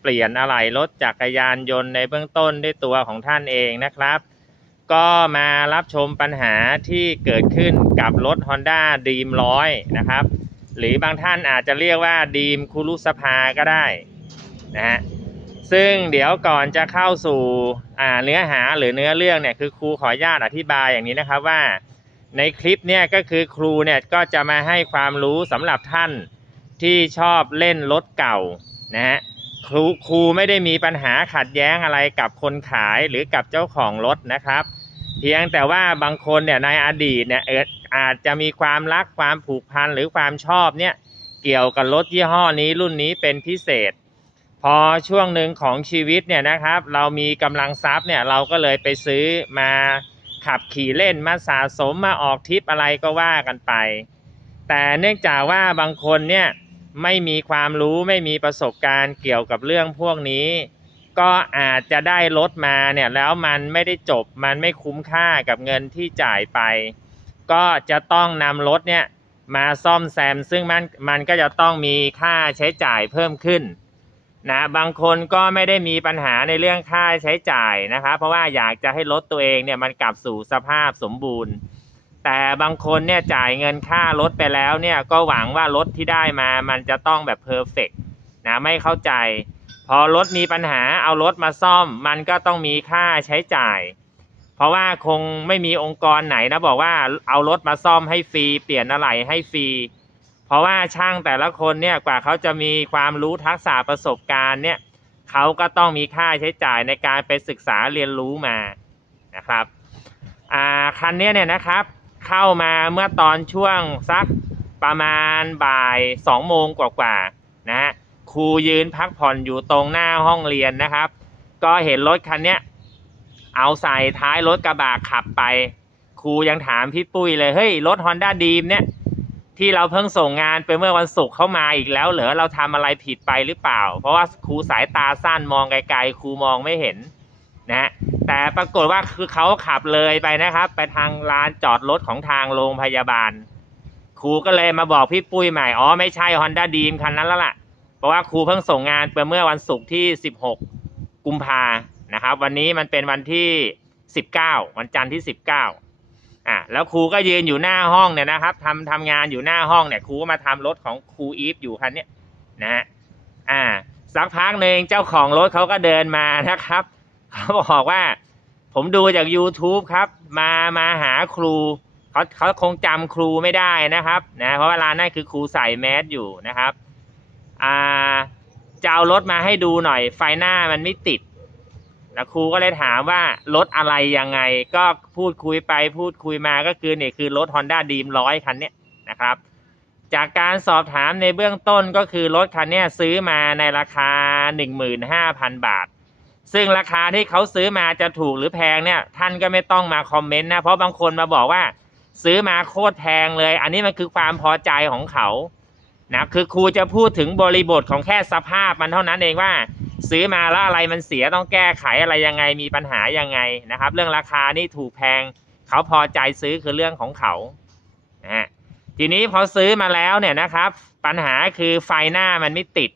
เปลี่ยนอะไหล่รถจักรยานยนต์ในเบื้องต้นด้วยตัวของท่านเองนะครับ ก็มารับชมปัญหาที่เกิดขึ้นกับรถ Honda Dream 100 นะครับ หรือบางท่านอาจจะเรียกว่าดีมคุรุสภาก็ได้นะฮะซึ่งเดี๋ยวก่อนจะเข้าสู่เนื้อหาหรือเนื้อเรื่องเนี่ยคือครูขออนุญาตอธิบายอย่างนี้นะครับว่า ในคลิปเนี่ยก็คือครูเนี่ยก็จะมาให้ความรู้สำหรับท่านที่ชอบเล่นรถเก่านะฮะ ครูครูไม่ได้มีปัญหาขัดแย้งอะไรกับคนขายหรือกับเจ้าของรถนะครับ เพียงแต่ว่าบางคนเนี่ยในอดีตเนี่ยอออาจจะมีความรักความผูกพันหรือความชอบเนี่ยเกี่ยวกับรถยี่ห้อนี้รุ่นนี้เป็นพิเศษ พอช่วงหนึ่งของชีวิตเนี่ยนะครับ เรามีกำลังทรัพย์เนี่ยเราก็เลยไปซื้อมาขับขี่เล่นมาสะสมมาออกทริปอะไรก็ว่ากันไป แต่เนื่องจากว่าบางคนเนี่ย ไม่มีความรู้ไม่มีประสบการณ์เกี่ยวกับเรื่องพวกนี้ ก็อาจจะได้รถมาเนี่ยแล้วมันไม่ได้จบมันไม่คุ้มค่ากับเงินที่จ่ายไป ก็จะต้องนำรถเนี่ยมาซ่อมแซมซึ่งมันมันก็จะต้องมีค่าใช้จ่ายเพิ่มขึ้นนะบางคนก็ไม่ได้มีปัญหาในเรื่องค่าใช้จ่ายนะครับเพราะว่าอยากจะให้รถตัวเองเนี่ยมันกลับสู่สภาพสมบูรณ์ แต่บางคนเนี่ยจ่ายเงินค่ารถไปแล้วเนี่ยก็หวังว่ารถที่ได้มามันจะต้องแบบเพอร์เฟกนะไม่เข้าใจ พอรถมีปัญหาเอารถมาซ่อม มันก็ต้องมีค่าใช้จ่าย เพราะว่าคงไม่มีองค์กรไหนนะบอกว่าเอารถมาซ่อมให้ฟรีเปลี่ยนอะไหล่ให้ฟรีเพราะว่าช่างแต่ละคนเนี่ยกว่าเขาจะมีความรู้ทักษะประสบการณ์เนี่ยเขาก็ต้องมีค่าใช้จ่ายในการไปศึกษาเรียนรู้มานะครับอ่าคันนี้เนี่ยนะครับ เข้ามาเมื่อตอนช่วงสักประมาณบ่ายสองโมงกว่าๆนะฮะครูยืนพักผ่อนอยู่ตรงหน้าห้องเรียนนะครับ ก็เห็นรถคันเนี้ยเอาใส่ท้ายรถกระบะขับไป ครูยังถามพี่ปุ้ยเลยเฮ้ยรถ Honda d r e a m เนี่ยที่เราเพิ่งส่งงานไปเมื่อวันศุกร์เข้ามาอีกแล้วเหรอเราทำอะไรผิดไปหรือเปล่า เพราะว่าครูสายตาสั้นมองไกลๆครูมองไม่เห็นนะ แต่ปรากฏว่าคือเขาขับเลยไปนะครับ ไปทางลานจอดรถของทางโรงพยาบาล ครูก็เลยมาบอกพี่ปุ้ยใหม่ อ๋อไม่ใช่ Honda d r e a m คันนั้นแล้วล่ะ เพราะว่าครูเพิ่งส่งงานไปเมื่อวันศุกร์ที่ 16 กุมภานะครับ วันนี้มันเป็นวันที่ 19 วันจันทร์ที่ 19อะแล้วครูก็ยืนอยู่หน้าห้องเนี่ยนะครับทำทำงานอยู่หน้าห้องเนี่ยครูก็มาทำรถของครูอีฟอยู่คันเนี้ยนะฮะอ่าสักพักหนึ่งเจ้าของรถเขาก็เดินมานะครับเขาบอกว่า ผมดูจาก YouTube ครับ มามาหาครูเขาเขาคงจำครูไม่ได้นะครับนะเพราะเวลานั่นคือครูใส่แมสอยู่นะครับอ่าจะเอารถมาให้ดูหน่อย ไฟหน้ามันไม่ติด แล้วครูก็เลยถามว่ารถอะไรยังไง ก็พูดคุยไปพูดคุยมาก็คือเนี่ยคือรถ Honda d r e a m ร้อยคันเนี้ยนะครับ จากการสอบถามในเบื้องต้นก็คือรถคันเนี้ยซื้อมาในราคา 15,000 บาท ซึ่งราคาที่เขาซื้อมาจะถูกหรือแพงเนี่ย ท่านก็ไม่ต้องมาคอมเมนต์นะ เพราะบางคนมาบอกว่า ซื้อมาโคตรแพงเลย อันนี้มันคือความพอใจของเขานะคือครูจะพูดถึงบริบทของแค่สภาพมันเท่านั้นเองว่า ซื้อมาแล้วอะไรมันเสียต้องแก้ไขอะไรยังไงมีปัญหายังไงนะครับ เรื่องราคานี่ถูกแพง เขาพอใจซื้อคือเรื่องของเขานะฮะทีนี้พอซื้อมาแล้วเนี่ยนะครับ ปัญหาคือไฟหน้ามันไม่ติด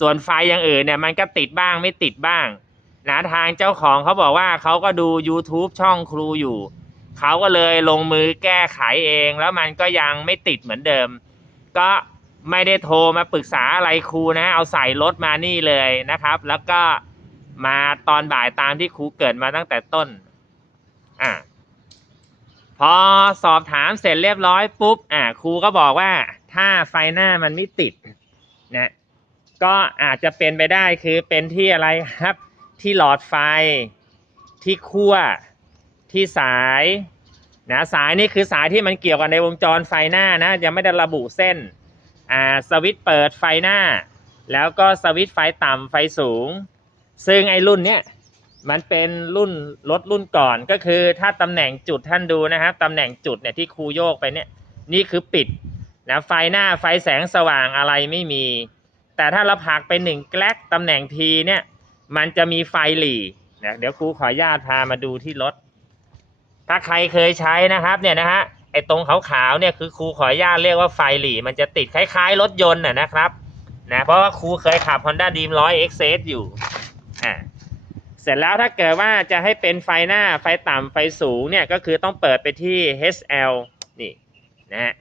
ส่วนไฟอย่างอื่นเนี่ยมันก็ติดบ้างไม่ติดบ้าง นะทางเจ้าของเขาบอกว่าเขาก็ดู YouTube ช่องครูอยู่ เขาก็เลยลงมือแก้ไขเอง แล้วมันก็ยังไม่ติดเหมือนเดิม ก็ไม่ได้โทรมาปรึกษาอะไรครูนะ เอาใส่รถมานี่เลยนะครับ แล้วก็มาตอนบ่ายตามที่ครูเกิดมาตั้งแต่ต้นอะพอสอบถามเสร็จเรียบร้อยปุ๊บอะครูก็บอกว่าถ้าไฟหน้ามันไม่ติดนะก็อาจจะเป็นไปได้คือเป็นที่อะไรครับ ที่หลอดไฟ ที่ขั้ว ที่สายนะสายนี่คือสายที่มันเกี่ยวกันในวงจรไฟหน้านะยังไม่ได้ระบุเส้นอ่าสวิตช์เปิดไฟหน้า แล้วก็สวิตช์ไฟต่ำไฟสูง ซึ่งไอ้รุ่นเนี้ยมันเป็นรุ่นรถรุ่นก่อนก็คือถ้าตำแหน่งจุดท่านดูนะครับตำแหน่งจุดเนี่ยที่ครูโยกไปเนี่ยนี่คือปิดนะไฟหน้าไฟแสงสว่างอะไรไม่มี แต่ถ้าเราผักไปหนึ่งแกลกตำแหน่ง P เนี่ย มันจะมีไฟหลีนะเดี๋ยวครูขออนุญาตพามาดูที่รถ ถ้าใครเคยใช้นะครับ เนี่ยนะฮะไอ้ตรงขาวๆเนี่ยคือครูขออนุญาตเรียกว่าไฟหลีมันจะติดคล้ายๆ รถยนต์น่ะนะครับนะเพราะว่าครูเคยขับ Honda Dream 100 XS อยู่อ่าเสร็จแล้วถ้าเกิดว่าจะให้เป็นไฟหน้าไฟต่ำไฟสูงเนี่ยก็คือต้องเปิดไปที่ HL นี่นะฮะ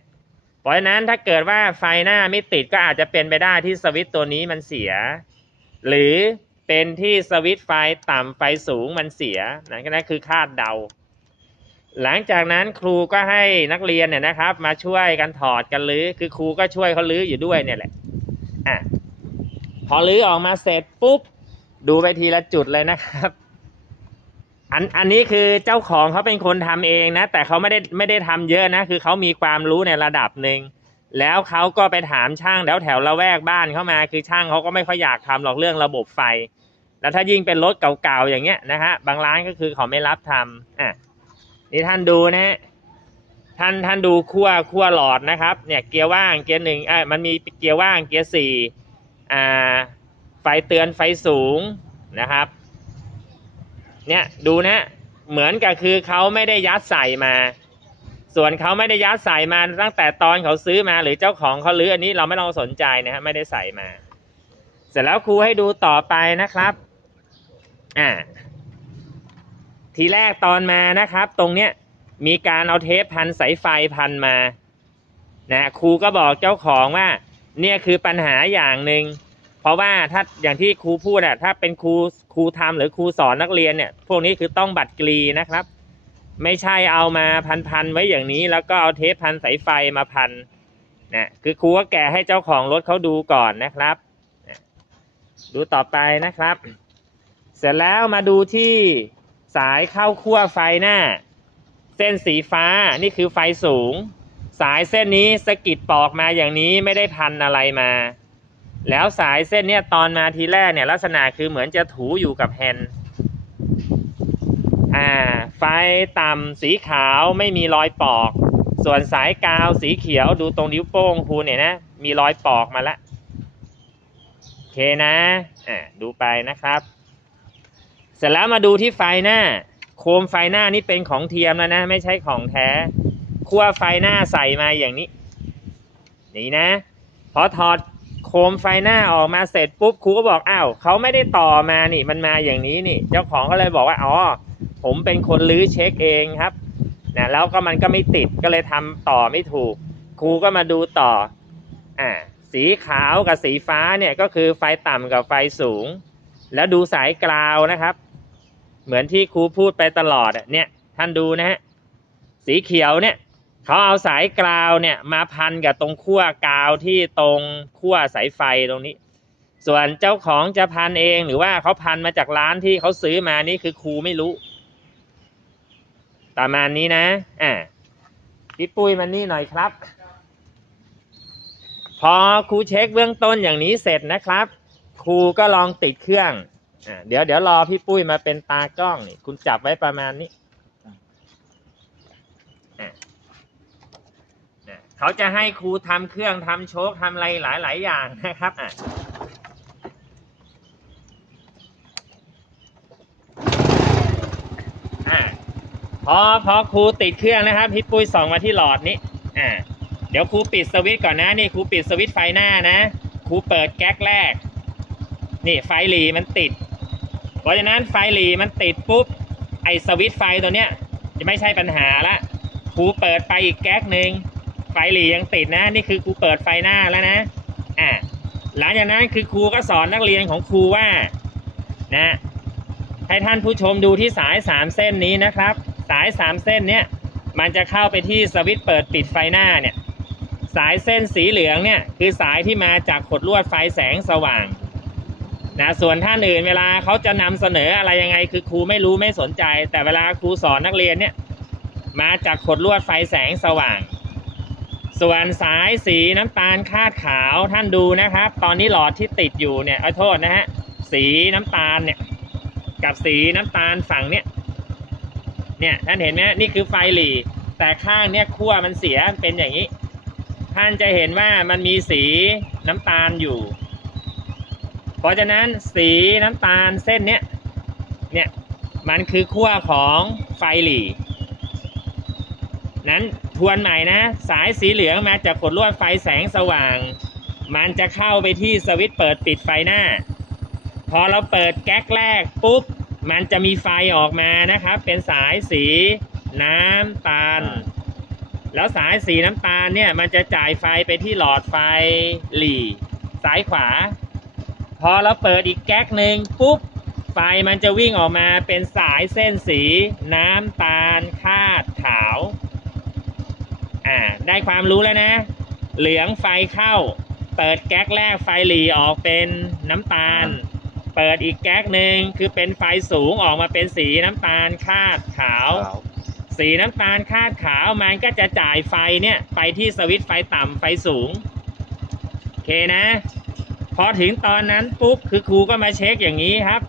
เพราะฉะนั้นถ้าเกิดว่าไฟหน้าไม่ติดก็อาจจะเป็นไปได้ที่สวิตช์ตัวนี้มันเสีย หรือ เป็นที่สวิตไฟต่ำไฟสูงมันเสียนั่นก็คือคาดเดา หลังจากนั้นครูก็ให้นักเรียนเนี่ยนะครับ มาช่วยกันถอดกันลื้อคือครูก็ช่วยเขาลื้ออยู่ด้วยเนี่ยแหละอะพอลื้อออกมาเสร็จปุ๊บดูไปทีละจุดเลยนะครับ อันอันนี้คือเจ้าของเขาเป็นคนทำเองนะ แต่เขาไม่ได้ไม่ได้ทำเยอะนะ คือเขามีความรู้ในระดับหนึ่ง แล้วเขาก็ไปถามช่างแถวแถวละแวกบ้านเข้ามา คือช่างเขาก็ไม่ค่อยอยากทำหรอกเรื่องระบบไฟ แล้วถ้ายิ่งเป็นรถเก่าๆอย่างเงี้ยนะฮะบางร้านก็คือเขาไม่รับทำอะนี่ท่านดูนะฮะท่านท่านดูขั้วขั้วหลอดนะครับเนี่ยเกียร์ว่างเกียร์หนึ่งเอ้ยมันมีเกียร์ว่างเกียร์สี่อ่าไฟเตือนไฟสูงนะครับ เนี่ยดูนะเหมือนกับคือเขาไม่ได้ยัดใส่มา ส่วนเขาไม่ได้ยัดใส่มาตั้งแต่ตอนเขาซื้อมาหรือเจ้าของเขาลื้ออันนี้เราไม่ต้องสนใจนะฮะไม่ได้ใส่มา เสร็จแล้วครูให้ดูต่อไปนะครับอ่าทีแรกตอนมานะครับ ตรงเนี้ยมีการเอาเทปพันสายไฟพันมานะครูก็บอกเจ้าของว่า เนี่ยคือปัญหาอย่างหนึ่งเพราะว่าถ้าอย่างที่ครูพูดอะถ้าเป็นครูครูทำหรือครูสอนนักเรียนเนี่ย พวกนี้คือต้องบัตรกรีนะครับ ไม่ใช่เอามาพันๆไว้อย่างนี้ แล้วก็เอาเทปพันสายไฟมาพันนะคือครูก็แกะให้เจ้าของรถเขาดูก่อนนะครับ ดูต่อไปนะครับ เสร็จแล้วมาดูที่สายเข้าขั้วไฟหน้า เส้นสีฟ้านี่คือไฟสูง สายเส้นนี้สะกิดปอกมาอย่างนี้ไม่ได้พันอะไรมา แล้วสายเส้นเนี้ยตอนมาทีแรกเนี่ยลักษณะคือเหมือนจะถูอยู่กับแฮนด์อ่า ไฟต่ำสีขาวไม่มีรอยปอก ส่วนสายกาวสีเขียวดูตรงนิ้วโป้งคูเนี่ยนะ มีรอยปอกมาแล้วโอเคนะอ่าดูไปนะครับ เสร็จแล้วมาดูที่ไฟหน้า โคมไฟหน้านี่เป็นของเทียมแล้วนะ ไม่ใช่ของแท้ขั้วไฟหน้าใส่มาอย่างนี้ นี่นะพอถอดโคมไฟหน้าออกมาเสร็จปุ๊บครูก็บอกอ้าวเขาไม่ได้ต่อมานี่ มันมาอย่างนี้นี่ เจ้าของก็เลยบอกว่าอ๋อ ผมเป็นคนลื้อเช็คเองครับนะแล้วก็มันก็ไม่ติดก็เลยทำต่อไม่ถูก ครูก็มาดูต่ออ่าสีขาวกับสีฟ้าเนี่ยก็คือไฟต่ำกับไฟสูง แล้วดูสายกราวนะครับ เหมือนที่ครูพูดไปตลอดเนี่ยท่านดูนะฮะสีเขียวเนี่ยเขาเอาสายกราวเนี่ยมาพันกับตรงขั้วกาวที่ตรงขั้วสายไฟตรงนี้ ส่วนเจ้าของจะพันเองหรือว่าเขาพันมาจากร้านที่เขาซื้อมานี่คือครูไม่รู้ ประมาณนี้นะ อ่าพี่ปุ้ยมันนี่หน่อยครับ พอครูเช็คเบื้องต้นอย่างนี้เสร็จนะครับ ครูก็ลองติดเครื่องอ่าเดี๋ยวเดี๋ยวรอพี่ปุ้ยมาเป็นตากล้องนี่ คุณจับไว้ประมาณนี้อะอะเขาจะให้ครูทำเครื่องทำโชคทำอะไรหลาย ๆ อย่างนะครับอะอะ พอพอครูติดเครื่องนะครับพี่ปุ้ยส่องมาที่หลอดนี้อ่าเดี๋ยวครูปิดสวิตช์ก่อนนะนี่ครูปิดสวิตช์ไฟหน้านะครูเปิดแก๊กแรก นี่ไฟหลีมันติด เพราะฉะนั้นไฟหลีมันติดปุ๊บไอสวิตช์ไฟตัวเนี้ยจะไม่ใช่ปัญหาละครูเปิดไปอีกแก๊กหนึ่งไฟหลียังติดนะนี่คือครูเปิดไฟหน้าแล้วนะอ่าหลังจากนั้นคือครูก็สอนนักเรียนของครูว่านะให้ท่านผู้ชมดูที่สายสามเส้นนี้นะครับ สายสามเส้นเนี้ยมันจะเข้าไปที่สวิตช์เปิดปิดไฟหน้าเนี่ยสายเส้นสีเหลืองเนี่ยคือสายที่มาจากขดลวดไฟแสงสว่างนะส่วนท่านอื่นเวลาเขาจะนำเสนออะไรยังไง คือครูไม่รู้ไม่สนใจ แต่เวลาครูสอนนักเรียนเนี่ยมาจากขดลวดไฟแสงสว่าง ส่วนสายสีน้ำตาลคาดขาวท่านดูนะครับ ตอนนี้หลอดที่ติดอยู่เนี่ยเอโทษนะฮะสีน้ำตาลเนี่ยกับสีน้ำตาลฝั่งเนี้ย เนี่ยท่านเห็นไหมนี่คือไฟหลีแต่ข้างเนี้ยขั้วมันเสียเป็นอย่างนี้ ท่านจะเห็นว่ามันมีสีน้ำตาลอยู่ เพราะฉะนั้นสีน้ำตาลเส้นเนี้ยเนี่ยมันคือขั้วของไฟหลีนั้นทวนใหม่นะ สายสีเหลืองมาจากขดลวดไฟแสงสว่าง มันจะเข้าไปที่สวิตช์เปิดปิดไฟหน้า พอเราเปิดแก๊กแรกปุ๊บ มันจะมีไฟออกมานะครับ เป็นสายสีน้ำตาล แล้วสายสีน้ำตาลเนี่ย มันจะจ่ายไฟไปที่หลอดไฟหลีซ้ายขวา พอเราเปิดอีกแก๊กหนึ่งปุ๊บไฟมันจะวิ่งออกมาเป็นสายเส้นสี น้ำตาลคาดขาว อ่า ได้ความรู้แล้วนะ เหลืองไฟเข้า เปิดแก๊กแรกไฟหลีออกเป็นน้ำตาล เปิดอีกแก๊กหนึ่งคือเป็นไฟสูงออกมาเป็นสีน้ำตาลคาดขาวขาว สีน้ำตาลคาดขาวมันก็จะจ่ายไฟเนี่ยไปที่สวิตช์ไฟต่ำไฟสูงโอเคนะ พอถึงตอนนั้นปุ๊บคือครูก็มาเช็คอย่างนี้ครับ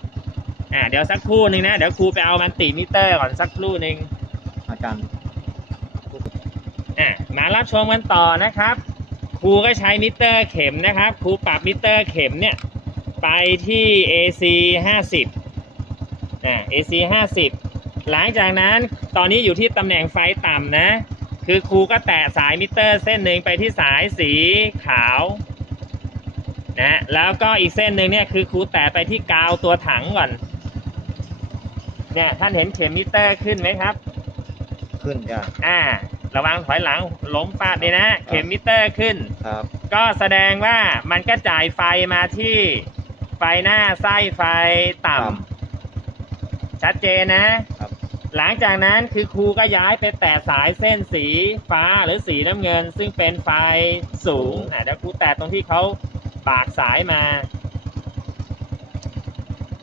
อ่าเดี๋ยวสักครู่หนึ่งนะ เดี๋ยวครูไปเอามันติมิเตอร์ก่อนสักครู่หนึ่งอาจารย์อะมารับชมกันต่อนะครับ ครูก็ใช้มิเตอร์เข็มนะครับ ครูปรับมิเตอร์เข็มเนี่ย ไปที่ AC 50อ่า AC 50 หลังจากนั้นตอนนี้อยู่ที่ตำแหน่งไฟต่ำนะ คือครูก็แตะสายมิเตอร์เส้นหนึ่งไปที่สายสีขาวนะแล้วก็อีกเส้นหนึ่งเนี่ยคือครูแตะไปที่กาวตัวถังก่อนเนี่ยท่านเห็นเข็มมิเตอร์ขึ้นไหมครับ ขึ้นอาจารย์อ่า ระวังถอยหลังล้มฟาดเลยนะ เข็มมิเตอร์ขึ้น ครับ ก็แสดงว่ามันก็จ่ายไฟมาที่ ไฟหน้าไส้ไฟต่ำชัดเจนนะ ครับ หลังจากนั้นคือครูก็ย้ายไปแตะสายเส้นสีฟ้าหรือสีน้ำเงิน ซึ่งเป็นไฟสูงอะเดี๋ยวครูแตะตรงที่เขาปากสายมา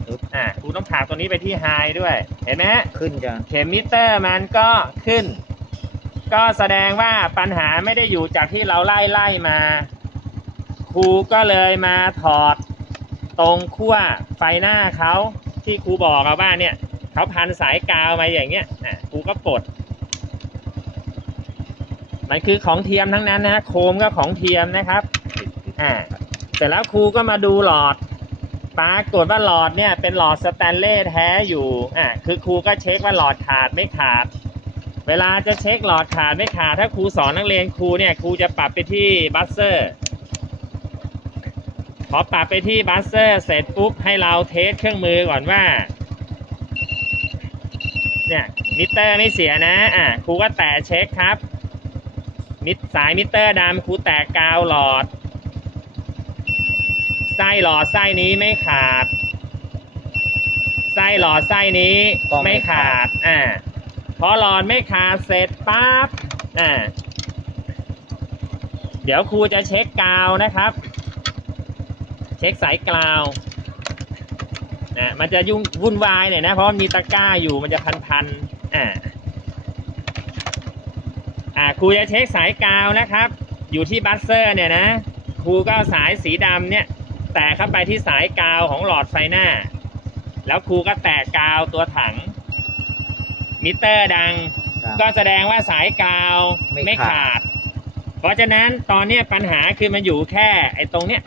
ปึ๊บ อะครูต้องถากตรงนี้ไปที่ไฮด้วย เห็นไหมฮะ ขึ้นอาจารย์เข็มมิเตอร์มันก็ขึ้น ก็แสดงว่าปัญหาไม่ได้อยู่จากที่เราไล่ไล่มา ครูก็เลยมาถอด ตรงขั้วไฟหน้าเขาที่ครูบอกเอะว่าเนี่ยเขาพันสายกาวมาอย่างเงี้ยอะครูก็ปลดมันคือของเทียมทั้งนั้นนะโคมก็ของเทียมนะครับติดติดอ่าเสร็จแล้วครูก็มาดูหลอดปรากฏว่าหลอดเนี่ยเป็นหลอดสแตนเลสแท้อยู่อ่าคือครูก็เช็คว่าหลอดขาดไม่ขาด เวลาจะเช็คหลอดขาดไม่ขาด ถ้าครูสอนนักเรียนครูเนี่ยครูจะปรับไปที่บัสเซอร์ พอปรับไปที่บัสเซอร์เสร็จปุ๊บให้เราเทสเครื่องมือก่อนว่า เนี่ยมิเตอร์ไม่เสียนะอ่าครูก็แตะเช็คครับ มิดสายมิเตอร์ดำครูแตะกาวหลอด ไส้หลอดไส้นี้ไม่ขาด ไส้หลอดไส้นี้ไม่ขาดอ่าพอหลอดไม่ขาดเสร็จปั๊บอ่าเดี๋ยวครูจะเช็คกาวนะครับ เช็คสายกาวนะมันจะยุ่งวุ่นวายหน่อยนะ เพราะมันมีตะกร้าอยู่มันจะพันๆอ่าอ่าครูจะเช็คสายกาวนะครับ อยู่ที่บัสเซอร์เนี่ยนะครูก็เอาสายสีดำเนี่ย แตะเข้าไปที่สายกาวของหลอดไฟหน้า แล้วครูก็แตะกาวตัวถัง มิเตอร์ดัง ครับก็แสดงว่าสายกาวไม่ไม่ขาขาดดเพราะฉะนั้นตอนเนี้ยปัญหาคือมันอยู่แค่ไอ้ตรงเนี้ย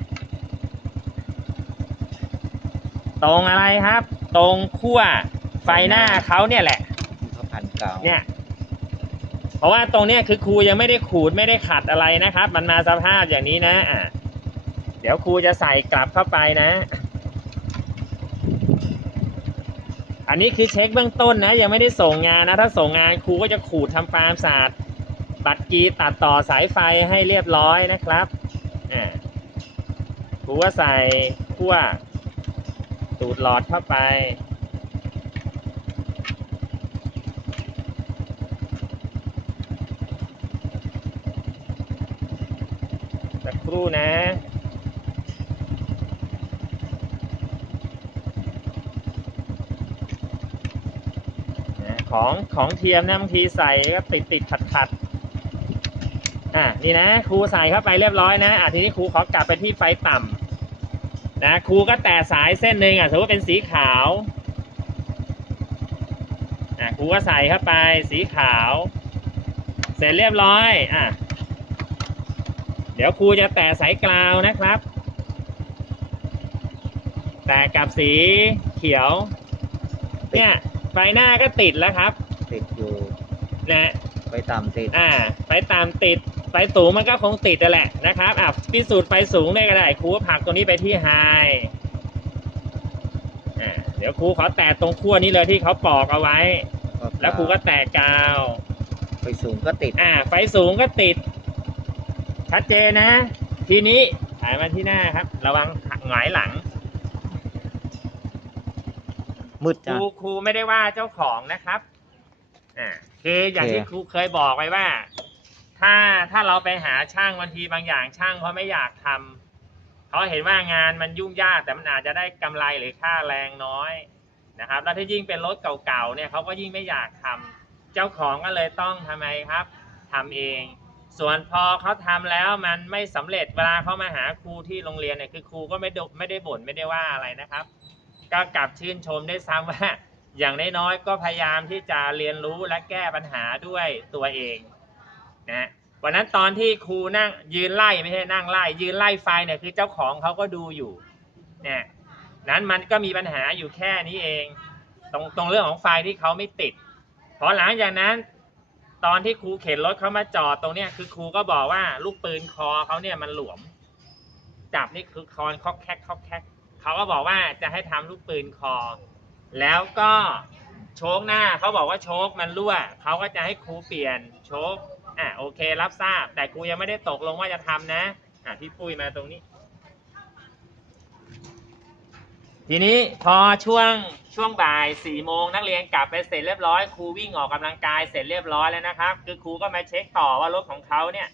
ตรงอะไรครับ ตรงขั้วไฟหน้าเขาเนี่ยแหละที่เขาพันกาวเนี่ย เพราะว่าตรงเนี้ยคือครูยังไม่ได้ขูดไม่ได้ขัดอะไรนะครับ มันมาสภาพอย่างนี้นะอะเดี๋ยวครูจะใส่กลับเข้าไปนะ อันนี้คือเช็คเบื้องต้นนะ ยังไม่ได้ส่งงานนะ ถ้าส่งงานครูก็จะขูดทำความสะอาดบัตรกีตัดต่อสายไฟให้เรียบร้อยนะครับอ่าครูก็ใส่ขั้ว ตูดหลอดเข้าไป สักครู่นะนะของของเทียมนะบางทีใส่ก็ติดติดขัดขัดอะนี่นะครูใส่เข้าไปเรียบร้อยนะอะทีนี้ครูขอกลับไปที่ไฟต่ำ นะครูก็แตะสายเส้นหนึ่งอะถือว่าเป็นสีขาวอะครูก็ใส่เข้าไปสีขาว เสร็จเรียบร้อยอะเดี๋ยวครูจะแตะสายกราวนะครับ แตะกับสีเขียว เนี่ยไฟหน้าก็ติดแล้วครับ ติดอยู่นะไปต่ำติดอ่าไฟตามติด ไฟสูงมันก็คงติดนั่นแหละนะครับอะพิสูจน์ไฟสูงได้ก็ได้ครูผลักตัวนี้ไปที่ไฮอ่าเดี๋ยวครูขอแตะตรงขั้วนี้เลยที่เขาปอกเอาไว้ แล้วครูก็แตะกาวไปสูงก็ติด อ่า ไฟสูงก็ติด ชัดเจนนะ ทีนี้ถ่ายมาที่หน้าครับ ระวังหงายหลังมืดคจ้ะรูครูไม่ได้ว่าเจ้าของนะครับอ่าคืออย่างโอเคที่ครูเคยบอกไว้ว่า ถ้าถ้าเราไปหาช่างบางทีบางอย่างช่างเขาไม่อยากทำเขาเห็นว่างานมันยุ่งยากแต่มันอาจจะได้กำไรหรือค่าแรงน้อยนะครับ แล้วถ้ายิ่งเป็นรถเก่าๆเนี่ยเขาก็ยิ่งไม่อยากทำเจ้าของก็เลยต้องทำไมครับทำเอง ส่วนพอเขาทำแล้วมันไม่สำเร็จเวลาเขามาหาครูที่โรงเรียนเนี่ยคือครูก็ไม่ไดไม่ได้บ่นไม่ได้ว่าอะไรนะครับ ก็กลับชื่นชมได้ซ้ำว่าอย่างน้อยๆก็พยายามที่จะเรียนรู้และแก้ปัญหาด้วยตัวเอง นะวันนั้นตอนที่ครูนั่งยืนไล่ไม่ใช่นั่งไล่ยืนไล่ไฟเนี่ยคือเจ้าของเขาก็ดูอยู่เนี่ยนั้นมันก็มีปัญหาอยู่แค่นี้เอง ตรงตรงเรื่องของไฟที่เขาไม่ติดพอหลังจากนั้น ตอนที่ครูเข็นรถเขามาจอดตรงเนี้ยคือครูก็บอกว่าลูกปืนคอเขาเนี่ยมันหลวม จับนี่คือคอนคอกแคกคอกแคกเขาก็บอกว่าจะให้ทำลูกปืนคอ แล้วก็โชคหน้าเขาบอกว่าโชคมันรั่วเขาก็จะให้ครูเปลี่ยนโชค อะโอเครับทราบ แต่ครูยังไม่ได้ตกลงว่าจะทำนะอะพี่ปุ้ยมาตรงนี้ ทีนี้พอช่วงช่วงบ่ายสี่โมงนักเรียนกลับไปเสร็จเรียบร้อยครูวิ่งออกกำลังกายเสร็จเรียบร้อยแล้วนะครับ คือครูก็มาเช็คต่อว่ารถของเขาเนี่ย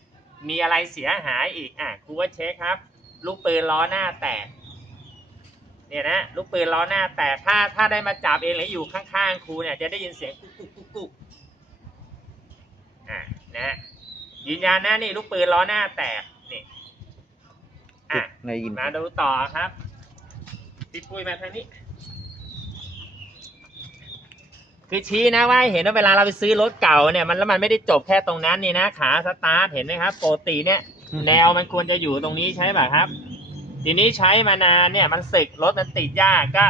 มีอะไรเสียหายอีกอะครูก็เช็คครับ ลูกปืนล้อหน้าแตกเนี่ยนะลูกปืนล้อหน้าแตกถ้าถ้าได้มาจับเองหรืออยู่ข้างๆครูเนี่ยจะได้ยินเสียงกุ๊ก นะยืนยันนะนี่ลูกปืนล้อหน้าแตกนี่อะในยินมาดูต่อครับพี่ปุ้ยมาทางนี้ คือชี้นะว่าให้เห็นว่าเวลาเราไปซื้อรถเก่าเนี่ย มันแล้วมันไม่ได้จบแค่ตรงนั้นนี่นะขาสตาร์ทเห็นไหมครับปกติเนี่ย แนวมันควรจะอยู่ตรงนี้ใช่ป่ะครับ ทีนี้ใช้มานานเนี่ย มันสึกรถมันติดยากก็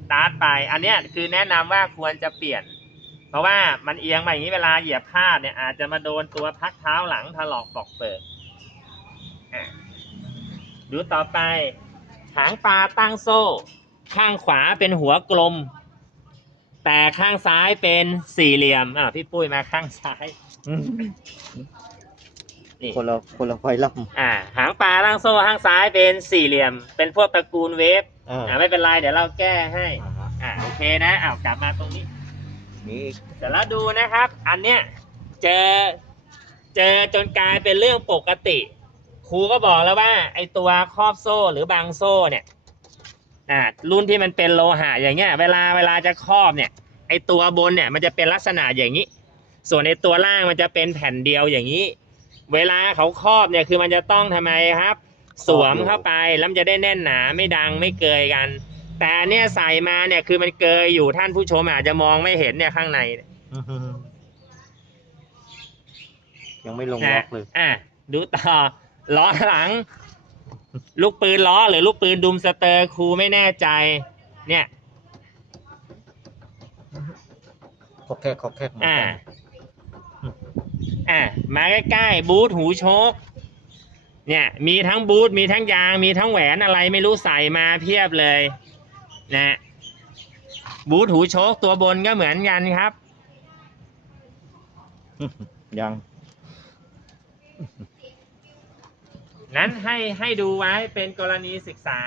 สตาร์ทไป อันเนี้ยคือแนะนำว่าควรจะเปลี่ยน เพราะว่ามันเอียงมาอย่างนี้เวลาเหยียบพลาดเนี่ยอาจจะมาโดนตัวพักเท้าหลังถลอกปอกเปิดอะดูต่อไป หางปลาตั้งโซ่ ข้างขวาเป็นหัวกลม แต่ข้างซ้ายเป็นสี่เหลี่ยมอะพี่ปุ้ยมาข้างซ้ายนี่คนละคนละไฟล่อ่า หางปลาตั้งโซ่ข้างซ้ายเป็นสี่เหลี่ยม เป็นพวกตระกูลเวฟำอ่าอ่าไม่เป็นไรเดี๋ยวเราแก้ให้ อ่าฮะอ่าโอเคนะอ้าวกลับมาตรงนี้ นี่เสร็จแล้วดูนะครับ อันเนี้ยเจอเจอจนกลายเป็นเรื่องปกติ ครูก็บอกแล้วว่า ไอตัวครอบโซ่หรือบางโซ่เนี่ยอ่ารุ่นที่มันเป็นโลหะอย่างเงี้ย เวลาเวลาจะครอบเนี่ย ไอตัวบนเนี่ยมันจะเป็นลักษณะอย่างนี้ ส่วนไอตัวล่างมันจะเป็นแผ่นเดียวอย่างนี้ เวลาเขาครอบเนี่ยคือมันจะต้องทำไมครับ สวมเข้าไปแล้วมันจะได้แน่นหนาไม่ดังไม่เกยกัน แต่อันเนี่ยใส่มาเนี่ยคือมันเกยอยู่ท่านผู้ชมอาจจะมองไม่เห็นเนี่ยข้างในเนี่ยยังไม่ลงล็อกเลยอะดูต่อล้อหลัง ลูกปืนล้อหรือลูกปืนดุมสเตอร์ครูไม่แน่ใจ เนี่ยคอกแค่คอกแค่เหมือนอ่ากันอะมาใกล้ๆบูทหูโชคเนี่ย มีทั้งบูทมีทั้งยาง มีทั้งแหวนอะไรไม่รู้ใส่มาเพียบเลย นะบูทหูโชคตัวบนก็เหมือนกันครับ ยัง นั้นให้ให้ดูไว้เป็นกรณีศึกษา